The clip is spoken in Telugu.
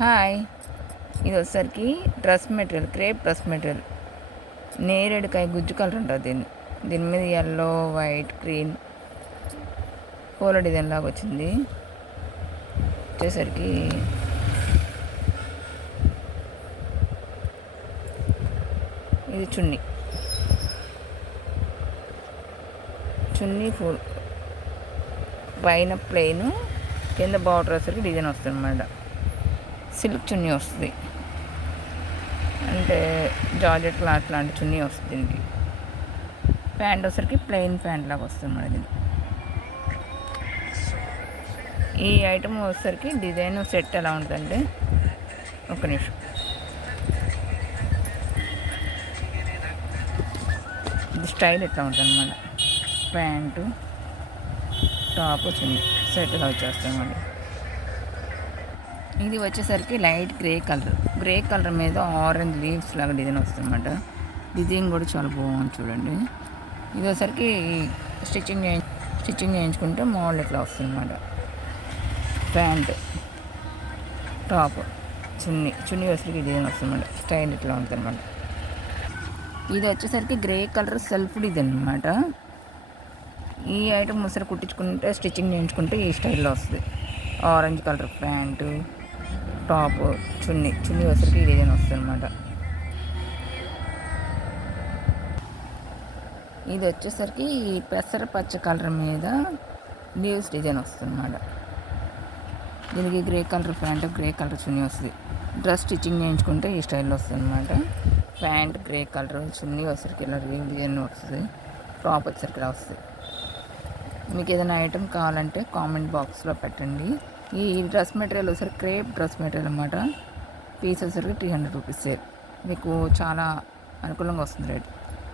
హాయ్. ఇది వచ్చేసరికి dress material crepe dress material. నేరేడుకాయ గుజ్జు కలర్ ఉంటుంది దీన్ని దీని మీద ఎల్లో వైట్ గ్రీన్ పూల డిజైన్ లాగా వచ్చింది. వచ్చేసరికి ఇది చున్నీ. చున్నీ ఫుల్ పైన ప్లెయిన్ కింద బార్డర్ వచ్చేసరికి డిజైన్ వస్తుంది అన్నమాట సిల్క్ చున్నీ వస్తుంది. అంటే జార్జెట్ క్లాత్ లాంటి చున్నీ వస్తుంది దీనికి. ప్యాంట్ వచ్చేసరికి ప్లెయిన్ ప్యాంట్ లాగా వస్తుంది మన దీనికి. ఈ ఐటమ్ వచ్చేసరికి డిజైన్ సెట్ ఎలా ఉంటుందంటే ఒక నిమిషం. ఇది స్టైల్ ఎట్లా ఉంటుంది అన్నమాట ప్యాంటు టాప్ చున్నీ. సెట్ ఎలా వచ్చేస్తాయి మళ్ళీ. ఇది వచ్చేసరికి light grey colour. Grey colour మీద ఆరెంజ్ లీవ్స్ లాగా డిజైన్ వస్తుందన్నమాట. డిజైన్ కూడా చాలా బాగుంది చూడండి. ఇది వచ్చేసరికి స్టిచ్చింగ్ స్టిచ్చింగ్ చేయించుకుంటే మోడల్ ఇట్లా వస్తుందన్నమాట. ప్యాంట్ టాప్ చున్నీ చున్నీ వచ్చేసరికి డిజైన్ వస్తుందన్నమాట. స్టైల్ ఇట్లా ఉంటుందన్నమాట. ఇది వచ్చేసరికి గ్రే కలర్ సెల్ఫ్ డిజైన్ అనమాట ఈ ఐటమ్ ముసరి కుట్టించుకుంటే స్టిచ్చింగ్ చేయించుకుంటే ఈ స్టైల్లో వస్తుంది. Orange colour pant top chunni chunni వచ్చరికి డిజైన్ వస్తుంది అనమాట ఇది వచ్చేసరికి పెసర పచ్చ కలర్ మీద లీవ్స్ డిజైన్ వస్తుంది అనమాట దీనికి grey colour pant grey colour chunni వస్తుంది. డ్రెస్ స్టిచ్చింగ్ చేయించుకుంటే ఈ స్టైల్లో వస్తుంది అనమాట ప్యాంట్ గ్రే కలర్ చున్నీ వచ్చరికి ఇలా డిజైన్ వస్తుంది. టాప్ వచ్చరికి ఇలా వస్తుంది. మీకు ఏదైనా ఐటెం కావాలంటే కామెంట్ బాక్స్లో పెట్టండి. ఈ డ్రెస్ మెటీరియల్ ఒకసారి క్రేప్ డ్రెస్ మెటీరియల్ అనమాట పీస్ వచ్చేసరికి త్రీ హండ్రెడ్ రూపీస్ మీకు చాలా అనుకూలంగా వస్తుంది రేట్.